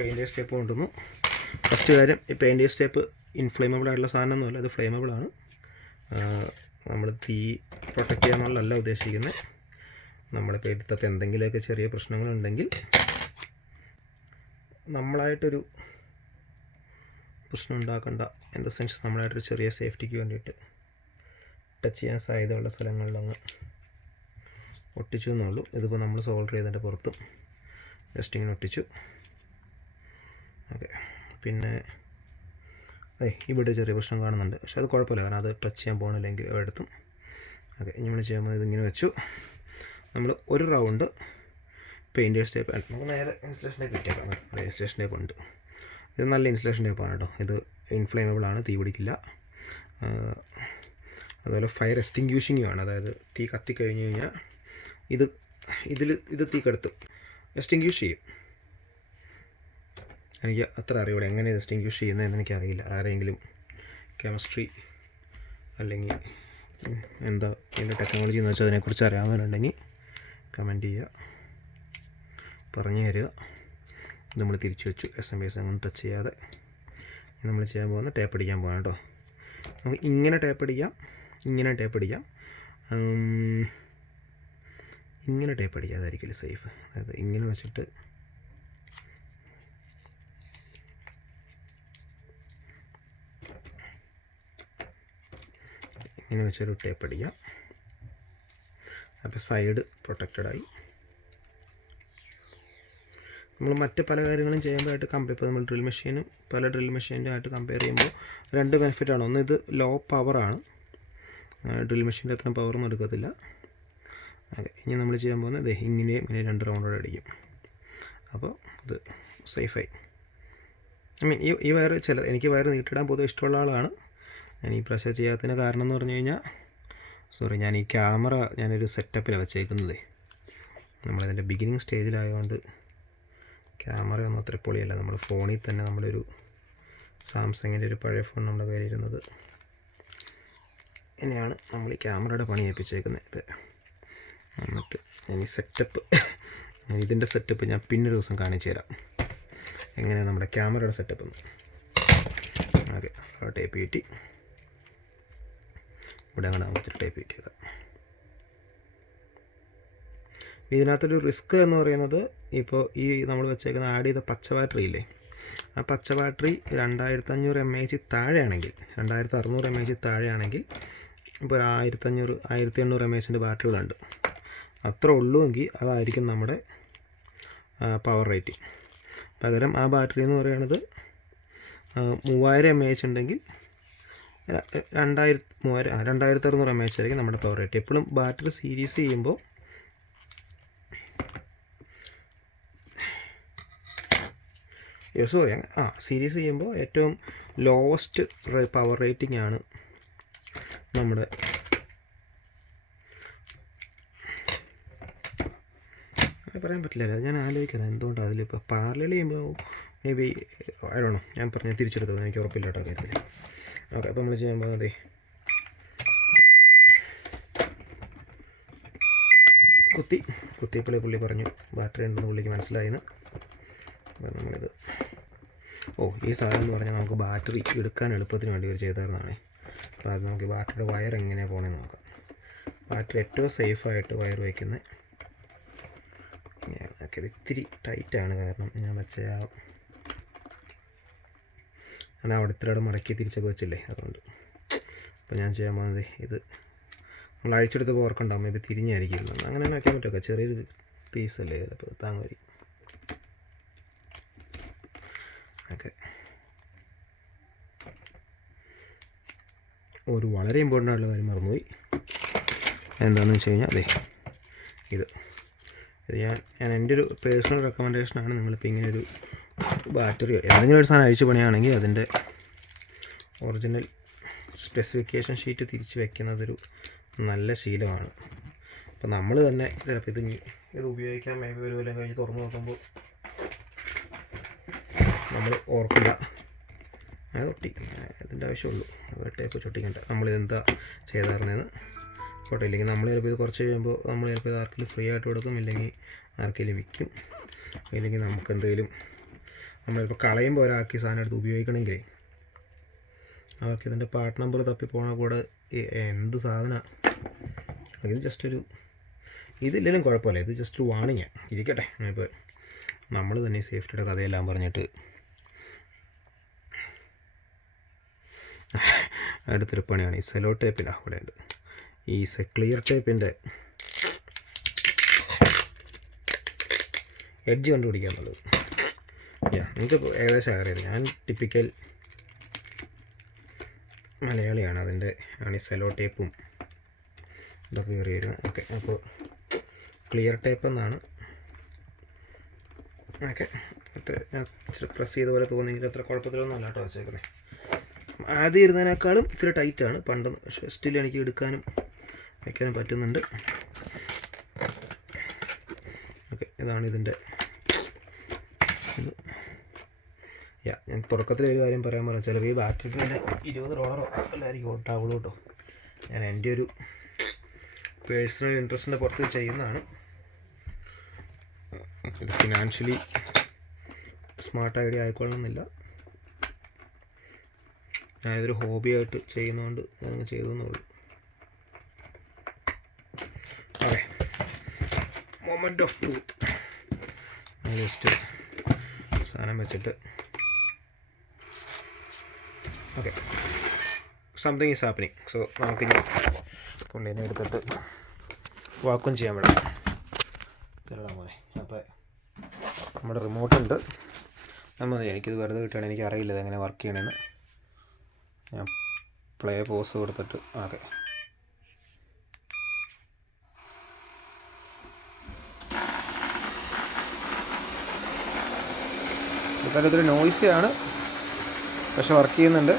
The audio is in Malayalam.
പെയിൻറ്റേഴ്സ് ടേപ്പ് കൊണ്ടുവന്നു. ഫസ്റ്റ് കാര്യം, ഈ പെയിൻറ്റേഴ്സ് ടേപ്പ് ഇൻഫ്ലേമബിൾ ആയിട്ടുള്ള സാധനമൊന്നുമല്ല, അത് ഫ്ലേമബിളാണ്. നമ്മൾ തീ പ്രൊട്ടക്റ്റ് ചെയ്യാന്നുള്ളതല്ല ഉദ്ദേശിക്കുന്നത്. നമ്മളിപ്പോൾ എടുത്തപ്പോൾ എന്തെങ്കിലുമൊക്കെ ചെറിയ പ്രശ്നങ്ങളുണ്ടെങ്കിൽ നമ്മളായിട്ടൊരു പ്രശ്നം ഉണ്ടാക്കണ്ട. ഇൻ ദ സെൻസ് നമ്മളായിട്ടൊരു ചെറിയ സേഫ്റ്റിക്ക് വേണ്ടിയിട്ട് ടച്ച് ചെയ്യാൻ സാധ്യതയുള്ള സ്ഥലങ്ങളിലങ്ങ് ഒട്ടിച്ചു എന്നുള്ളൂ. ഇതിപ്പോൾ നമ്മൾ സോൾഡർ ചെയ്തതിൻ്റെ പുറത്തും ജസ്റ്റ് ഇങ്ങനെ ഒട്ടിച്ചു. ഓക്കെ, പിന്നെ ഇവിടെ ചെറിയ പ്രശ്നം കാണുന്നുണ്ട്, പക്ഷെ അത് കുഴപ്പമില്ല, കാരണം അത് ടച്ച് ചെയ്യാൻ പോകണില്ലെങ്കിൽ എടുത്തും. ഓക്കെ, ഇനി നമ്മൾ ചെയ്യുമ്പോൾ ഇതിങ്ങനെ വെച്ചു. നമ്മൾ ഒരു റൗണ്ട് പെയിൻറ്റേഴ്സ് ടേപ്പ് നമുക്ക് നേരെ ഇൻസുലേഷൻ ടേപ്പ് ഇട്ടേക്കാം. ഇൻസുലേഷൻ ടേപ്പ് ഉണ്ട്, ഇത് നല്ല ഇൻസുലേഷൻ ടേപ്പാണ് കേട്ടോ. ഇത് ഇൻഫ്ലേമബിളാണ്, തീ പിടിക്കില്ല. അതുപോലെ ഫയർ എക്സ്റ്റിങ്ക്യൂഷിങ്ങും ആണ്, അതായത് തീ കത്തിക്കഴിഞ്ഞ് കഴിഞ്ഞാൽ ഇത് തീ കെടുത്ത് എക്സ്റ്റിങ്ക്യൂഷ് ചെയ്യും. എനിക്ക് അത്ര അറിയില്ല എങ്ങനെ എക്സ്റ്റിങ്ക്യൂഷ് ചെയ്യുന്നതെന്ന് എനിക്കറിയില്ല. ആരെങ്കിലും കെമിസ്ട്രി അല്ലെങ്കിൽ എന്താ ഇതിൻ്റെ ടെക്നോളജി എന്ന് വെച്ചാൽ അതിനെക്കുറിച്ച് അറിയാവുന്നവരുണ്ടെങ്കിൽ കമൻറ്റ് ചെയ്യുക, പറഞ്ഞു തരിക. നമ്മൾ തിരിച്ചു വെച്ചു, SMPS അങ്ങനെ ടച്ച് ചെയ്യാതെ. നമ്മൾ ചെയ്യാൻ പോകുന്ന ടേപ്പ് അടിക്കാൻ പോകാം കേട്ടോ. നമുക്ക് ഇങ്ങനെ ടേപ്പ് അടിക്കാം, ഇങ്ങനെ ടേപ്പ് അടിക്കാം. ഇങ്ങനെ ടേപ്പ് അടിക്കാതായിരിക്കില്ല സേഫ്. അതായത് ഇങ്ങനെ വെച്ചിട്ട് ഇങ്ങനെ വെച്ചൊരു ടേപ്പ് അടിക്കാം. അപ്പോൾ സൈഡ് പ്രൊട്ടക്റ്റഡായി. നമ്മൾ മറ്റ് പല കാര്യങ്ങളും ചെയ്യുമ്പോഴായിട്ട് ഇപ്പോൾ നമ്മൾ ഡ്രിൽ മെഷീനും പല ഡ്രിൽ മെഷീൻ്റെ ആയിട്ട് കമ്പയർ ചെയ്യുമ്പോൾ രണ്ട് ബെനിഫിറ്റാണ്. ഒന്ന്, ഇത് ലോ പവറാണ്, ഡ്രിൽ മെഷീൻ്റെ അത്രയും പവറൊന്നും എടുക്കത്തില്ല. ഓക്കെ, ഇനി നമ്മൾ ചെയ്യാൻ പോകുന്നത് ഇങ്ങനെ 2 റൗണ്ടോടെ അടിക്കും. അപ്പോൾ ഇത് സേഫായി. ഈ വയർ എനിക്ക് വയർ നീട്ടിടാൻ പൊതുവെ ഇഷ്ടമുള്ള ആളാണ്. ഞാൻ ഈ പ്രാവശ്യം ചെയ്യാത്തതിന് കാരണം എന്ന് പറഞ്ഞു കഴിഞ്ഞാൽ, ഞാൻ ഈ ക്യാമറ ഞാനൊരു സെറ്റപ്പിലാണ് വെച്ചേക്കുന്നത്. നമ്മളിതിൻ്റെ ബിഗിനിങ് സ്റ്റേജിലായതുകൊണ്ട് ക്യാമറ ഒന്നും അത്ര പൊളിയല്ല. നമ്മൾ ഫോണിൽ തന്നെ നമ്മളൊരു സാംസങ്ങിൻ്റെ ഒരു പഴയ ഫോൺ നമ്മുടെ കയ്യിലിരുന്നത് ഇങ്ങനെയാണ് നമ്മൾ ഈ ക്യാമറയുടെ പണി ഏൽപ്പിച്ചേക്കുന്നത്. എന്നിട്ട് ഞാൻ ഈ സെറ്റപ്പ്, ഇതിൻ്റെ സെറ്റപ്പ് ഞാൻ പിന്നൊരു ദിവസം കാണിച്ചു തരാം, എങ്ങനെയാണ് നമ്മുടെ ക്യാമറയുടെ സെറ്റപ്പ് എന്ന്. ഓക്കെ, ടേപ്പ് കിട്ടി. ഇവിടെ അങ്ങനെ നമുക്ക് ടേപ്പ് കിട്ടിയത്. ഇതിനകത്തൊരു റിസ്ക് എന്ന് പറയുന്നത്, ഇപ്പോൾ ഈ നമ്മൾ വെച്ചേക്കുന്ന ആഡ് ചെയ്ത പച്ച ബാറ്ററി ഇല്ലേ, ആ പച്ച ബാറ്ററി 2500 mAh താഴെയാണെങ്കിൽ, 2600 mAh താഴെയാണെങ്കിൽ, ഇപ്പോൾ 1800 mAhൻ്റെ ബാറ്ററികളുണ്ട്. അത്ര ഉള്ളുവെങ്കിൽ അതായിരിക്കും നമ്മുടെ പവർ റേറ്റിംഗ്. പകരം ആ ബാറ്ററി എന്ന് പറയുന്നത് 3000 mAh ഉണ്ടെങ്കിൽ 2600 mAh ആയിരിക്കും നമ്മുടെ പവർ റേറ്റ്. എപ്പോഴും ബാറ്ററി സീരീസ് ചെയ്യുമ്പോൾ സീരീസ് ചെയ്യുമ്പോൾ ഏറ്റവും ലോവസ്റ്റ് പവർ റേറ്റിംഗ് ആണ് നമ്മുടെ പറയാൻ പറ്റില്ല. ഞാൻ ആലോചിക്കുന്നത് എന്തുകൊണ്ടാണ് അതിലിപ്പോൾ പാരലൽ ചെയ്യുമ്പോൾ മേ ബി ആണോ ഞാൻ പറഞ്ഞാൽ തിരിച്ചെടുത്തത് എനിക്ക് ഉറപ്പില്ല കേട്ടോ കാര്യത്തിൽ. ഓക്കെ, അപ്പോൾ നമ്മൾ ചെയ്യുമ്പോൾ കുത്തിയപ്പോഴേ പുള്ളി പറഞ്ഞു ബാറ്ററി ഉണ്ടെന്ന് പുള്ളിക്ക് മനസ്സിലായിന്ന്. അപ്പോൾ നമ്മളിത് ഈ സാധനം എന്ന് പറഞ്ഞാൽ നമുക്ക് ബാറ്ററി എടുക്കാൻ എളുപ്പത്തിന് വേണ്ടി ഒരു ചെയ്തായിരുന്നതാണ്. അപ്പോൾ അത് നമുക്ക് ബാറ്ററിയുടെ വയർ എങ്ങനെയാണ് പോകണമെന്ന് നോക്കാം. ബാറ്ററി ഏറ്റവും സേഫായിട്ട് വയർ വയ്ക്കുന്നത് ഇങ്ങനെയാണ്. ഓക്കെ, ഇത് ഇത്തിരി ടൈറ്റാണ്, കാരണം ഞാൻ വെച്ച ഞാൻ അവിടെ ഇത്തിരി മടക്കി തിരിച്ചൊക്കെ വെച്ചില്ലേ, അതുകൊണ്ട്. അപ്പോൾ ഞാൻ ചെയ്യാൻ പോകുന്നത് ഇത് നമ്മൾ അഴിച്ചെടുത്തപ്പോൾ ഓർക്കുണ്ടാകും, ഇപ്പോൾ തിരിഞ്ഞായിരിക്കും. അങ്ങനെ തന്നെ വയ്ക്കാൻ പറ്റുമോ, ചെറിയൊരു പീസല്ലേ, അപ്പോൾ താങ്ങുമായിരിക്കും. ഓക്കെ, ഒരു വളരെ ഇമ്പോർട്ടൻ്റ് ആയിട്ടുള്ള കാര്യം മറന്നുപോയി. എന്താണെന്ന് വെച്ച് കഴിഞ്ഞാൽ ഇത് ഞാൻ എൻ്റെ ഒരു പേഴ്സണൽ റെക്കമെൻഡേഷനാണ്. നിങ്ങളിപ്പോൾ ഇങ്ങനെയൊരു ബാറ്ററിയോ ഏതെങ്കിലും ഒരു സാധനം അഴിച്ച് പണിയാണെങ്കിൽ അതിൻ്റെ ഒറിജിനൽ സ്പെസിഫിക്കേഷൻ ഷീറ്റ് തിരിച്ച് വെക്കുന്നതൊരു നല്ല ശീലമാണ്. അപ്പോൾ നമ്മൾ തന്നെ ചിലപ്പോൾ ഇത് ഉപയോഗിക്കാൻ മേബി ഒരു കൊല്ലം കഴിഞ്ഞ് തുറന്ന് നോക്കുമ്പോൾ നമ്മൾ ഓർക്കില്ല അത് ഇതിൻ്റെ ആവശ്യമുള്ളൂ. ടേപ്പ് ചൊട്ടിക്കണ്ട. നമ്മളിതെന്താ ചെയ്തായിരുന്നതെന്ന് ഫോട്ടോ. ഇല്ലെങ്കിൽ നമ്മൾ ചിലപ്പോൾ ഇത് കുറച്ച് കഴിയുമ്പോൾ നമ്മൾ ചിലപ്പോൾ ഇത് ആർക്കെങ്കിലും ഫ്രീ ആയിട്ട് കൊടുക്കും, ഇല്ലെങ്കിൽ ആർക്കെങ്കിലും വിൽക്കും, ഇല്ലെങ്കിൽ നമുക്ക് എന്തെങ്കിലും നമ്മളിപ്പോൾ കളയുമ്പോൾ ഒരാൾക്ക് ഈ സാധനം എടുത്ത് ഉപയോഗിക്കണമെങ്കിൽ അവർക്ക് ഇതിൻ്റെ പാർട്ട് നമ്പർ തപ്പിപ്പോണ കൂടെ എന്ത് സാധനമാണ്. ഇത് ജസ്റ്റ് ഒരു ഇതില്ലെങ്കിലും കുഴപ്പമില്ല, ഇത് ജസ്റ്റ് ഒരു വാണിങ്ങാണ്. ഇരിക്കട്ടെ, ഇപ്പോൾ നമ്മൾ തന്നെ സേഫ്റ്റിയുടെ കഥയെല്ലാം പറഞ്ഞിട്ട് അടുത്തൊരു പണിയാണ് ഈ സെലോ ടേപ്പില്ല അവിടെ ഉണ്ട്. ഈ ക്ലിയർ ടേപ്പിൻ്റെ എഡ്ജ് കണ്ടുപിടിക്കുക എന്നുള്ളത്. നിങ്ങൾക്ക് ഏകദേശം അറിയാം, ഞാൻ ടിപ്പിക്കൽ മലയാളിയാണ്. അതിൻ്റെ ആണ് ഈ സെലോ ടേപ്പും ഇതൊക്കെ കയറി വരുന്നത്. ഓക്കെ, അപ്പോൾ ക്ലിയർ ടേപ്പ് എന്നാണ്. ഓക്കെ, ഞാൻ ഇച്ചിരി പ്രസ് ചെയ്ത പോലെ തോന്നിയെങ്കിൽ അത്ര കുഴപ്പത്തിലൊന്നും അല്ല കേട്ടോ വെച്ചേക്കുന്നത്. ആദ്യം ഇരുന്നതിനേക്കാളും ഇത്തിരി ടൈറ്റാണ് പണ്ട്, പക്ഷേ സ്റ്റിൽ എനിക്ക് എടുക്കാനും വയ്ക്കാനും പറ്റുന്നുണ്ട്. ഓക്കെ, ഇതാണ് ഇതിൻ്റെ ഇത്. ഞാൻ തുടക്കത്തിൽ ഒരു കാര്യം പറയാൻ പറയാം, ചിലപ്പോൾ ഈ ബാറ്ററിൻ്റെ $20 എല്ലാവർക്കും ഓട്ടാവുള്ളൂ കേട്ടോ. ഞാൻ എൻ്റെ ഒരു പേഴ്സണൽ ഇൻട്രസ്റ്റിൻ്റെ പുറത്ത് ചെയ്യുന്നതാണ്. ഇത് ഫിനാൻഷ്യലി സ്മാർട്ട് ഐഡിയ ആയിക്കൊള്ളണമെന്നില്ല, ഞാനിതൊരു ഹോബിയായിട്ട് ചെയ്യുന്നതുകൊണ്ട് ഞാനങ്ങ് ചെയ്തെന്നേ ഉള്ളൂ. അതെ, മൊമെൻ്റ് ഓഫ് ട്രൂത്ത്. ജസ്റ്റ് സാധനം വെച്ചിട്ട് okay, something is happening. So നമുക്കിനി കൊണ്ടുതന്നെ എടുത്തിട്ട് വാക്വം ചെയ്യാൻ വിടാം. തരടാ മോനെ. അപ്പോൾ നമ്മുടെ റിമോട്ടുണ്ട്. എനിക്കിത് വെറുതെ കിട്ടുകയാണ്, എനിക്ക് അറിയില്ല ഇതെങ്ങനെ വർക്ക് ചെയ്യണമെന്ന്. ഞാൻ പ്ലേ പോസ് കൊടുത്തിട്ട് ഓക്കെ, ഇതൊരു നോയ്സിയാണ് പക്ഷെ വർക്ക് ചെയ്യുന്നുണ്ട്.